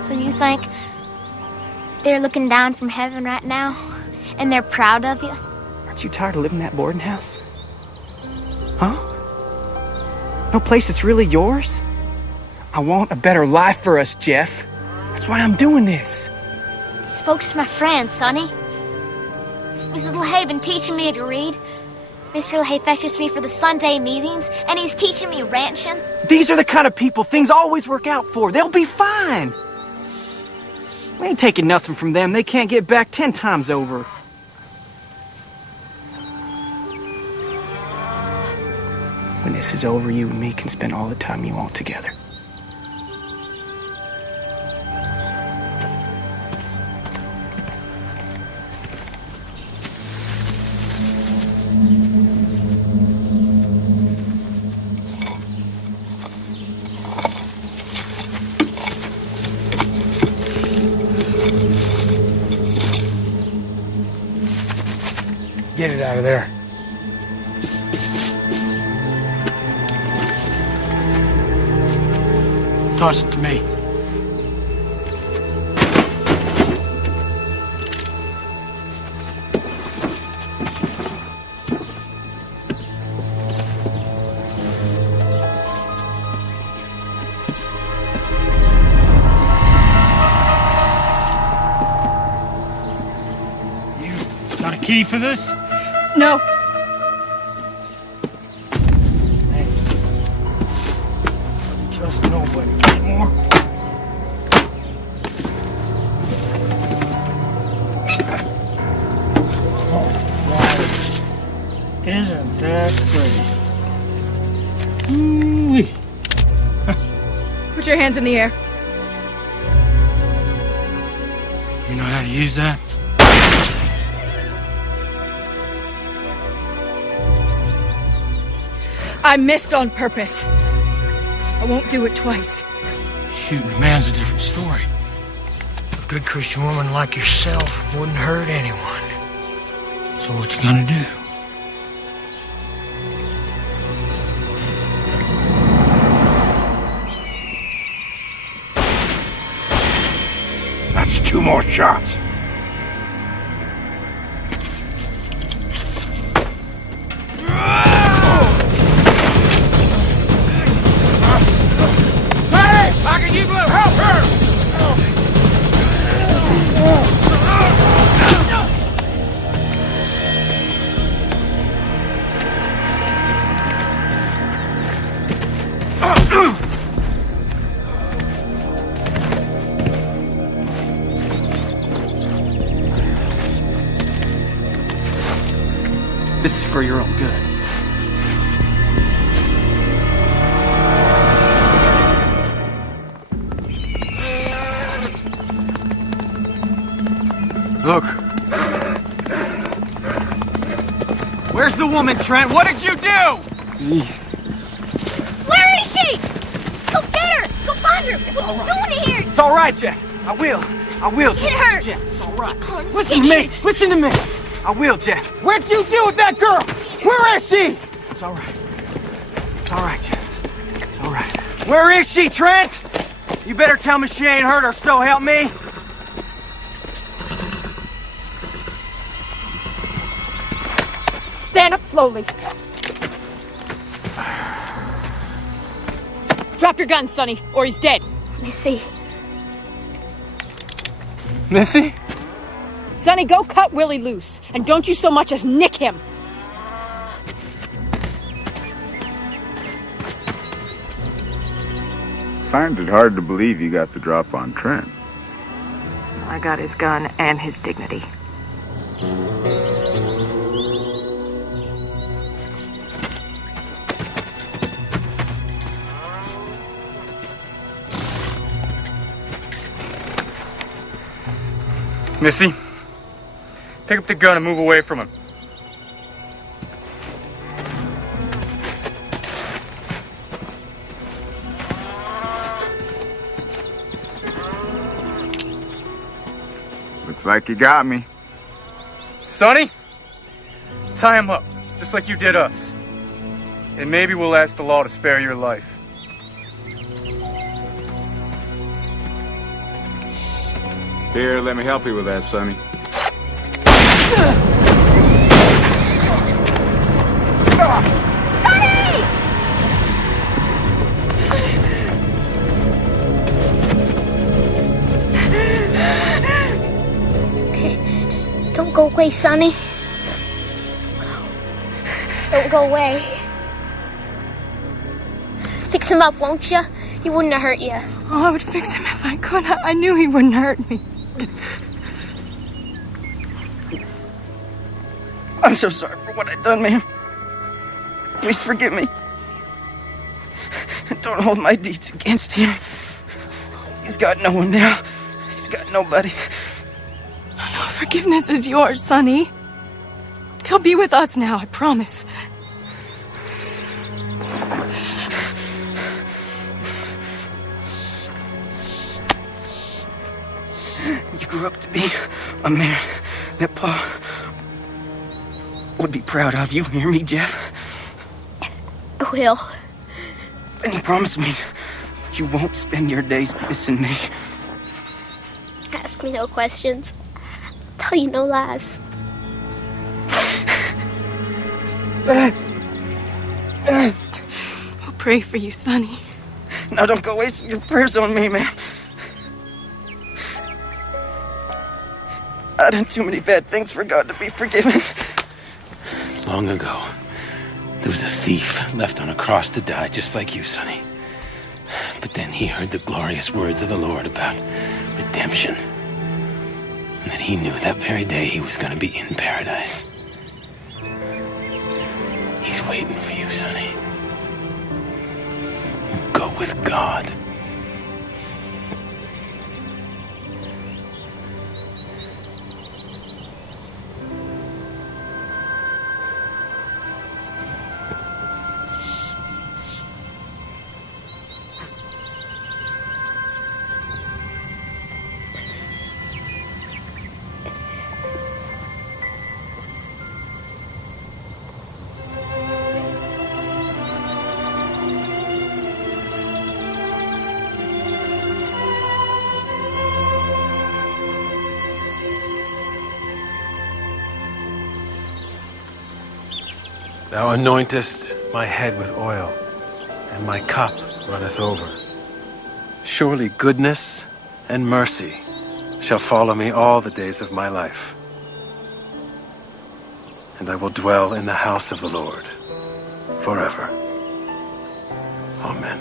So you think they're looking down from heaven right now, and they're proud of you? Aren't you tired of living in that boarding house? Huh? No place that's really yours? I want a better life for us, Jeff. That's why I'm doing this. These folks are my friends, Sonny. Mrs. LaHaye been teaching me to read. Mr. LaHaye fetches me for the Sunday meetings, and he's teaching me ranching. These are the kind of people things always work out for. They'll be fine. We ain't taking nothing from them. They can't get back 10 times over. When this is over, you and me can spend all the time you want together. Get it out of there. Toss it to me. You got a key for this? No. Trust nobody anymore. Oh, wow. Isn't that pretty? Ooh-wee. Put your hands in the air. You know how to use that? I missed on purpose. I won't do it twice. Shooting a man's a different story. A good Christian woman like yourself wouldn't hurt anyone. So what you gonna do? That's 2 more shots. I can use a little help here! This is for your own good. Look. Where's the woman, Trent? What did you do? Where is she? Go get her! Go find her! What are you doing here? It's all right, Jeff. I will. Get her! Jeff, it's all right. Oh, Listen to me. Listen to me. I will, Jeff. What'd you do with that girl? Where is she? It's all right. It's all right, Jeff. It's all right. Where is she, Trent? You better tell me she ain't hurt her, so help me. Stand up slowly. Drop your gun, Sonny, or he's dead. Missy. Missy? Sonny, go cut Willie loose, and don't you so much as nick him. Find it hard to believe you got the drop on Trent. I got his gun and his dignity. Missy, pick up the gun and move away from him. Looks like you got me. Sonny, tie him up, just like you did us. And maybe we'll ask the law to spare your life. Here, let me help you with that, Sonny. Sonny! Just don't go away, Sonny. Don't go away. Fix him up, won't you? He wouldn't have hurt you. Oh, I would fix him if I could. I knew he wouldn't hurt me. I'm so sorry for what I done, ma'am. Please forgive me. Don't hold my deeds against him. He's got no one now. He's got nobody. No, forgiveness is yours, Sonny. He'll be with us now, I promise. You grew up to be a man that Pa would be proud of. You hear me, Jeff? I will. And you promise me you won't spend your days missing me. Ask me no questions. Tell you no lies. I'll pray for you, Sonny. Now don't go wasting your prayers on me, man. I done too many bad things for God to be forgiven. Long ago, there was a thief left on a cross to die, just like you, Sonny. But then he heard the glorious words of the Lord about redemption. And that he knew that very day he was going to be in paradise. He's waiting for you, Sonny. Go with God. Thou anointest my head with oil, and my cup runneth over. Surely goodness and mercy shall follow me all the days of my life. And I will dwell in the house of the Lord forever. Amen.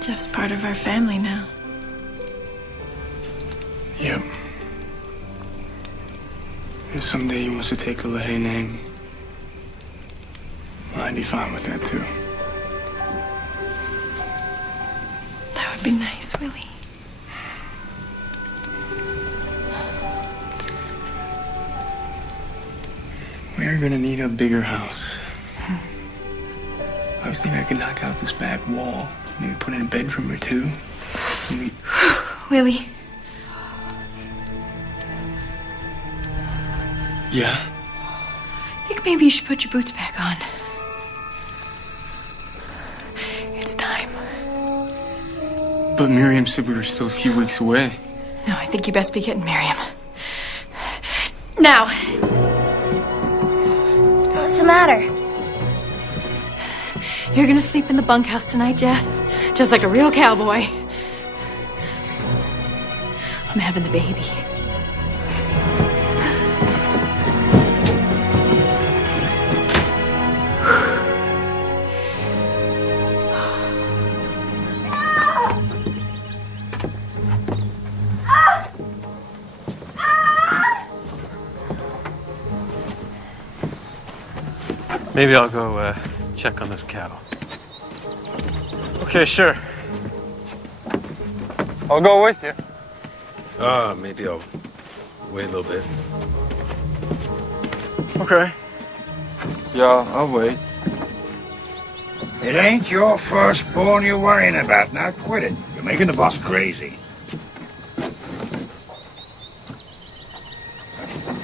Jeff's part of our family now. Yep. If someday he wants to take the LaHaye name, I'd be fine with that too. That would be nice, Willie. We're gonna need a bigger house. I was thinking I could knock out this back wall, maybe put in a bedroom or two. Maybe... Willie. Yeah? I think maybe you should put your boots back on. It's time. But Miriam said we were still a few weeks away. No, I think you best be getting Miriam. Now. What's the matter? You're gonna sleep in the bunkhouse tonight, Jeff? Just like a real cowboy. I'm having the baby. Maybe I'll go check on those cattle. Okay, sure. I'll go with you. Maybe I'll wait a little bit. Okay. Yeah, I'll wait. It ain't your firstborn you're worrying about. Now quit it. You're making the boss crazy.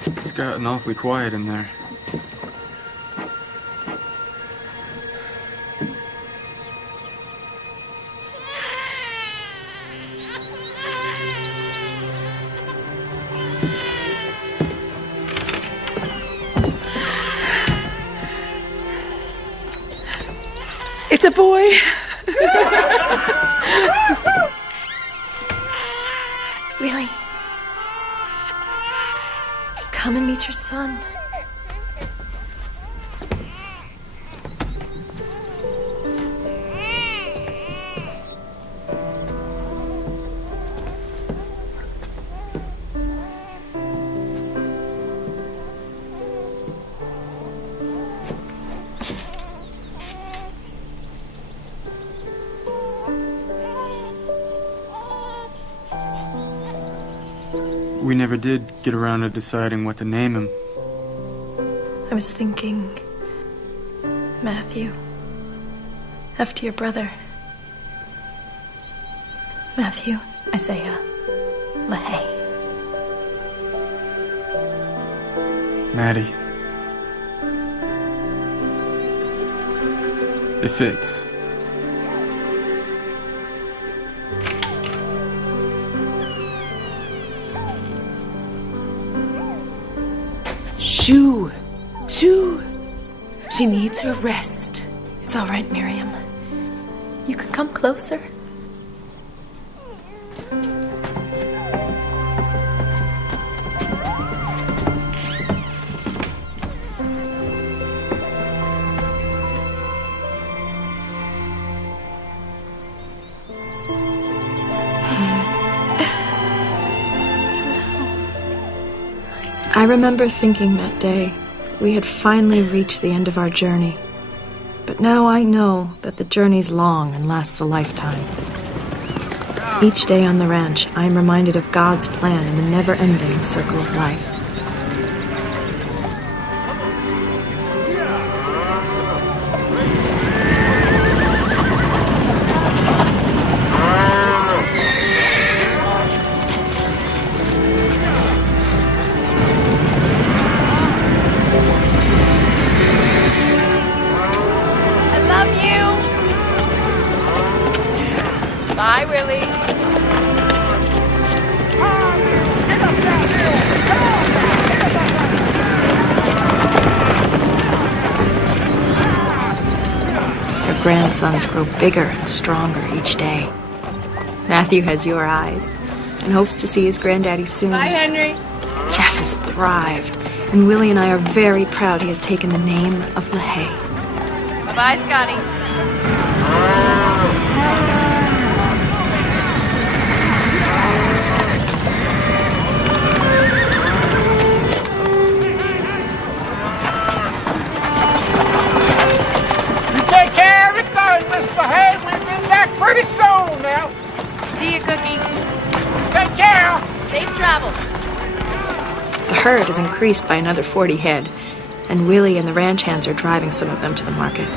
It's gotten awfully quiet in there. It's a boy. Willie, come and meet your son. We never did get around to deciding what to name him. I was thinking Matthew, after your brother. Matthew Isaiah LaHaye. Maddie. It fits. Shoo! Shoo! She needs her rest. It's all right, Miriam. You can come closer. I remember thinking that day we had finally reached the end of our journey. But now I know that the journey's long and lasts a lifetime. Each day on the ranch, I am reminded of God's plan in the never-ending circle of life. Bye, Willie. Her grandsons grow bigger and stronger each day. Matthew has your eyes and hopes to see his granddaddy soon. Bye, Henry. Jeff has thrived, and Willie and I are very proud he has taken the name of LaHaye. Bye-bye, Scotty. Take care of everything, Miss LaHaye. We'll be back pretty soon now. See you, Cookie. Take care. Safe travels. The herd has increased by another 40 head, and Willie and the ranch hands are driving some of them to the market.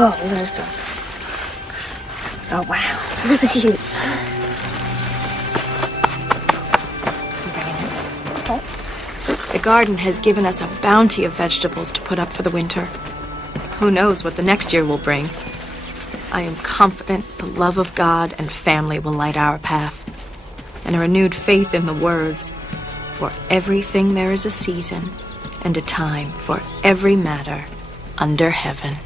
Oh, there's one. Oh, wow. This is huge. The garden has given us a bounty of vegetables to put up for the winter. Who knows what the next year will bring? I am confident the love of God and family will light our path, and a renewed faith in the words, "For everything there is a season, and a time for every matter under heaven."